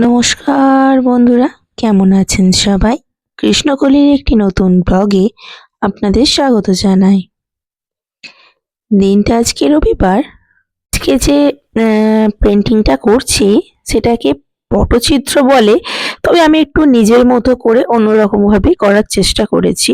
নমস্কার বন্ধুরা, কেমন আছেন সবাই? কৃষ্ণকলির একটি নতুন ব্লগে আপনাদের স্বাগত জানাই। দিনটা আজকে রবিবার। আজকে যে পেন্টিংটা করছি সেটাকে পটচিত্র বলে, তবে আমি একটু নিজের মতো করে অন্যরকমভাবে করার চেষ্টা করেছি।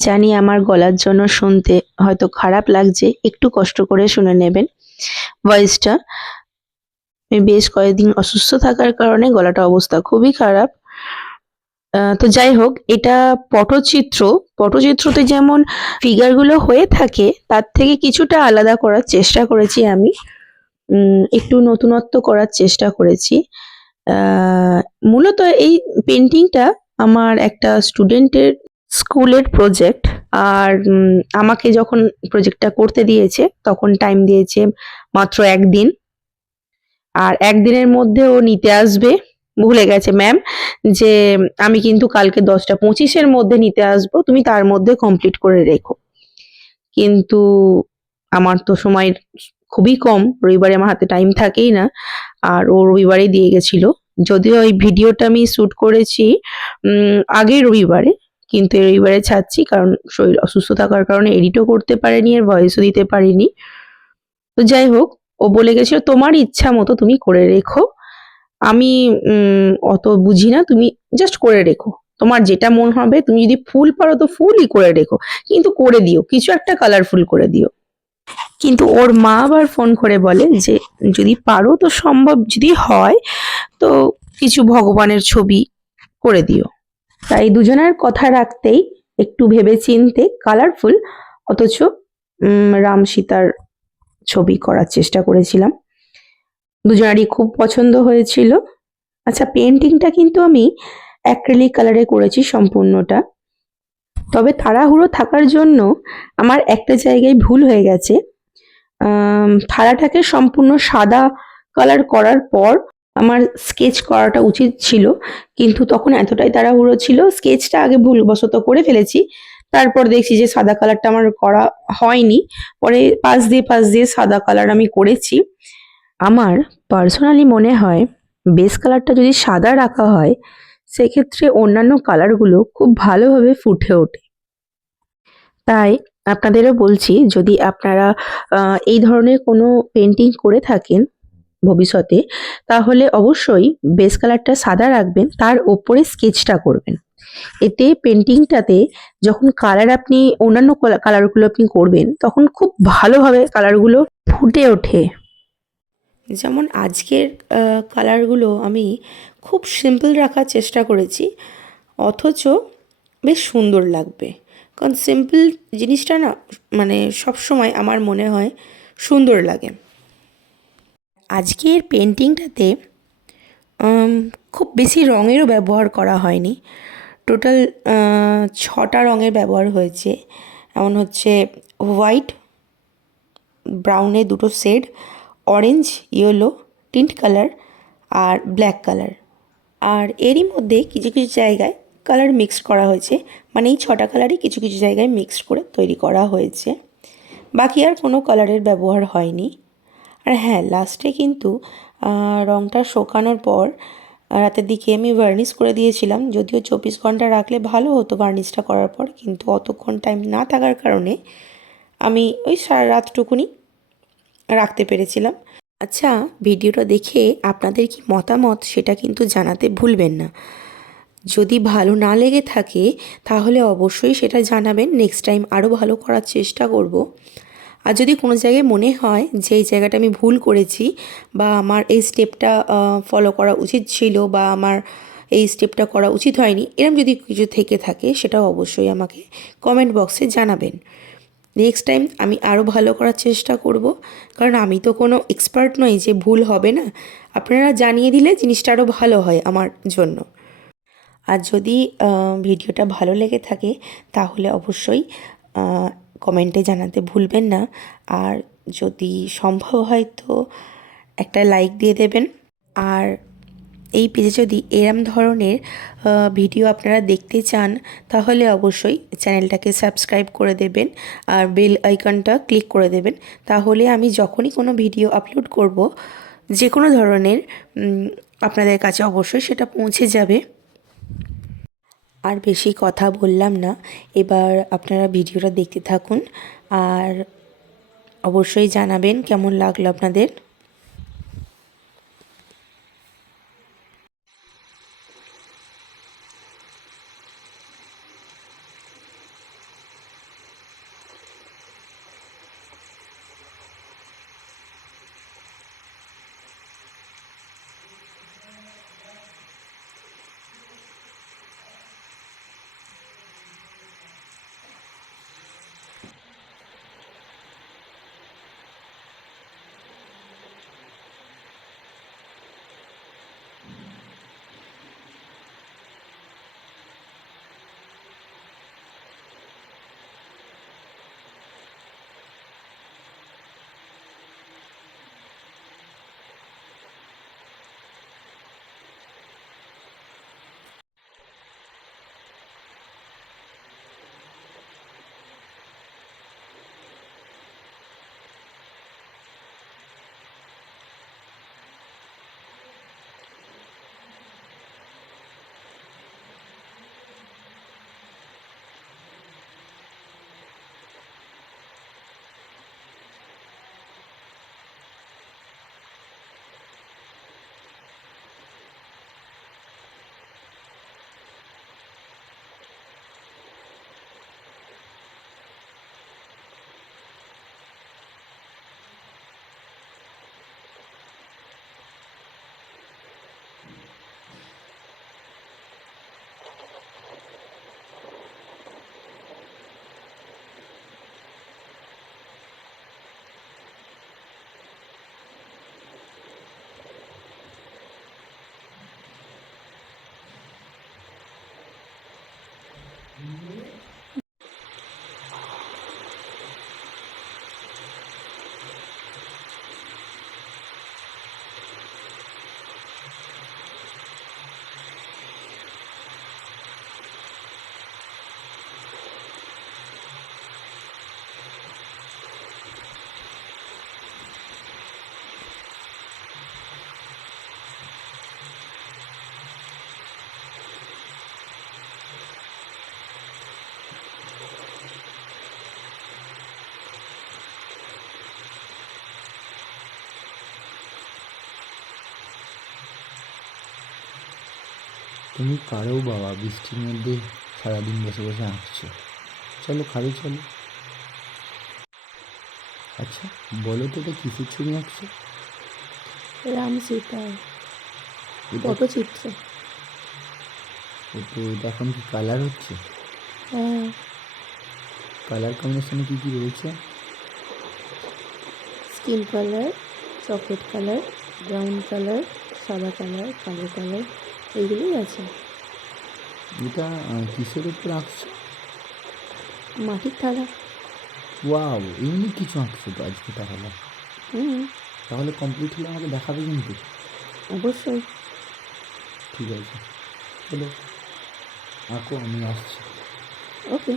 জানি আমার গলার জন্য শুনতে হয়তো খারাপ লাগছে, একটু কষ্ট করে শুনে নেবেন ভয়েসটা। আমি বেশ কয়েকদিন অসুস্থ থাকার কারণে গলাটা অবস্থা খুবই খারাপ। তো যাই হোক, এটা পটচিত্র। পটচিত্রতে যেমন ফিগারগুলো হয়ে থাকে তার থেকে কিছুটা আলাদা করার চেষ্টা করেছি আমি। একটু নতুনত্ব করার চেষ্টা করেছি। মূলত এই পেন্টিংটা আমার একটা স্টুডেন্টের স্কুলের প্রজেক্ট। আর আমাকে যখন প্রজেক্টটা করতে দিয়েছে তখন টাইম দিয়েছে মাত্র ১ দিন। আর ১ দিনের মধ্যে ও নিতে আসবে। ভুলে গেছে ম্যাম যে আমি কিন্তু কালকে ১০টা ২৫ এর মধ্যে নিতে আসবো, তুমি তার মধ্যে কমপ্লিট করে রেখো। কিন্তু আমার তো সময় খুবই কম, রবিবারে আমার হাতে টাইম থাকেই না। আর ও রবিবারেই দিয়ে গেছিল। যদিও এই ভিডিওটা আমি শ্যুট করেছি আগের রবিবারে, কিন্তু এই রবিবারে ছাড়ছি কারণ শরীর অসুস্থ থাকার কারণে এডিটও করতে পারিনি আর ভয়েসও দিতে পারিনি। তো যাই হোক, ও বলে গেছিল তোমার ইচ্ছা মতো তুমি করে রেখো। আমি অত বুঝি না, তুমি জাস্ট করে রেখো। তোমার যেটা মন হবে, তুমি যদি ফুল পারো তো ফুলই করে রেখো। কিন্তু করে দিও, কিছু একটা কালারফুল করে দিও। কিন্তু ওর মা আবার ফোন করে বলে যে যদি পারো তো সম্ভব যদি হয় তো কিছু ভগবানের ছবি করে দিও। তাই দুজনের কথা রাখতেই একটু ভেবেচিন্তে কালারফুল অথচ রাম সীতার ছবি করার চেষ্টা করেছিলাম। দুজনারই খুব পছন্দ হয়েছিল। আচ্ছা, পেন্টিংটা কিন্তু আমি অ্যাক্রিলিক কালারে করেছি সম্পূর্ণটা। তবে তাড়াহুড়ো থাকার জন্য আমার একটা জায়গায় ভুল হয়ে গেছে। থালাটাকে সম্পূর্ণ সাদা কালার করার পর আমার স্কেচ করাটা উচিত ছিল, কিন্তু তখন এতটাই তাড়াহুড়ো ছিল, স্কেচটা আগে ভুলবশত করে ফেলেছি। তারপর দেখছি যে সাদা কালারটা আমার করা হয়নি। পরে পাশ দিয়ে সাদা কালার আমি করেছি। আমার পার্সোনালি মনে হয় বেস কালারটা যদি সাদা রাখা হয় সেক্ষেত্রে অন্যান্য কালারগুলো খুব ভালোভাবে ফুটে ওঠে। তাই আপনাদেরও বলছি, যদি আপনারা এই ধরনের কোনো পেন্টিং করে থাকেন ভবিষ্যতে, তাহলে অবশ্যই বেস কালারটা সাদা রাখবেন, তার ওপরে স্কেচটা করবেন। এতে পেন্টিংটাতে যখন কালার আপনি অন্যান্য কালারগুলো আপনি করবেন তখন খুব ভালোভাবে কালারগুলো ফুটে ওঠে। যেমন আজকের কালারগুলো আমি খুব সিম্পল রাখার চেষ্টা করেছি, অথচ বেশ সুন্দর লাগবে। কারণ সিম্পল জিনিসটা না মানে সবসময় আমার মনে হয় সুন্দর লাগে। আজকের পেন্টিংটাতে খুব বেশি রঙেরও ব্যবহার করা হয়নি। টোটাল ৬টা রঙের ব্যবহার হয়েছে। এমন হচ্ছে হোয়াইট, ব্রাউনের ২টো shade, orange, yellow, tint colour আর ব্ল্যাক কালার। আর এরই মধ্যে কিছু কিছু জায়গায় কালার মিক্সড করা হয়েছে, মানে এই ৬টা কালারই কিছু কিছু জায়গায় মিক্সড করে তৈরি করা হয়েছে। বাকি আর কোনো কালারের ব্যবহার হয়নি। আর হ্যাঁ, লাস্টে কিন্তু রঙটা শুকানোর পর রাতের দিকে আমি ভার্নিশ করে দিয়েছিলাম। যদিও ২৪ ঘন্টা রাখলে ভালো হতো ভার্নিশটা করার পর, কিন্তু অতক্ষণ টাইম না থাকার কারণে আমি ওই সারা রাতটুকুনি রাখতে পেরেছিলাম। আচ্ছা, ভিডিওটা দেখে আপনাদের কি মতামত সেটা কিন্তু জানাতে ভুলবেন না। যদি ভালো না লেগে থাকে তাহলে অবশ্যই সেটা জানাবেন, নেক্সট টাইম আরও ভালো করার চেষ্টা করব। আর যদি কোনো জায়গায় মনে হয় যে এই জায়গাটা আমি ভুল করেছি বা আমার এই স্টেপটা ফলো করা উচিত ছিল বা আমার এই স্টেপটা করা উচিত হয়নি, এরকম যদি কিছু থেকে থাকে সেটাও অবশ্যই আমাকে কমেন্ট বক্সে জানাবেন। নেক্সট টাইম আমি আরও ভালো করার চেষ্টা করব, কারণ আমি তো কোনো এক্সপার্ট নই যে ভুল হবে না। আপনারা জানিয়ে দিলে জিনিসটা আরও ভালো হয় আমার জন্য। আর যদি ভিডিওটা ভালো লেগে থাকে তাহলে অবশ্যই কমেন্টে জানাতে ভুলবেন না। আর যদি সম্ভব হয় তো একটা লাইক দিয়ে দেবেন। আর এই পেজে যদি এরম ধরনের ভিডিও আপনারা দেখতে চান তাহলে অবশ্যই চ্যানেলটাকে সাবস্ক্রাইব করে দেবেন আর বেল আইকনটা ক্লিক করে দেবেন। তাহলে আমি যখনই কোনো ভিডিও আপলোড করব যে কোনো ধরনের আপনাদের কাছে অবশ্যই সেটা পৌঁছে যাবে। আর বেশি কথা বললাম না, এবার আপনারা ভিডিওটা দেখতে থাকুন আর অবশ্যই জানাবেন কেমন লাগলো আপনাদের। তুমি কারো বাবা বৃষ্টির মধ্যে সারাদিন বসে বসে আঁকছো? চলো খাবে, চলো। আচ্ছা বলো তো, এটা কিসের ছবি আঁকছো? রাম সীতার এটা পটচিত্র। তো এটা এখন কি কালার হচ্ছে? হ্যাঁ, কালার কম্বিনেশনে কী কী রয়েছে? Skin colour, chocolate colour, brown colour, সাদা কালার, কালো কালার, এইগুলোই আছে। এটা কিসের উপর আঁকছো? মাটির থালা। ওয়াও, এমনি কিছু আঁকছো তো আজকে তাহলে? হুম, তাহলে কমপ্লিট হলে আমাকে দেখাবে কিন্তু। অবশ্যই। ঠিক আছে, চলো আঁকো, আমি আসছি। ওকে।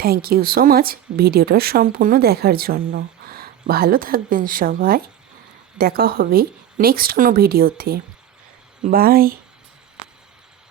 থ্যাংক ইউ সো মাচ ভিডিওটা সম্পূর্ণ দেখার জন্য। ভালো থাকবেন সবাই, দেখা হবে নেক্সট কোনো ভিডিওতে। বাই।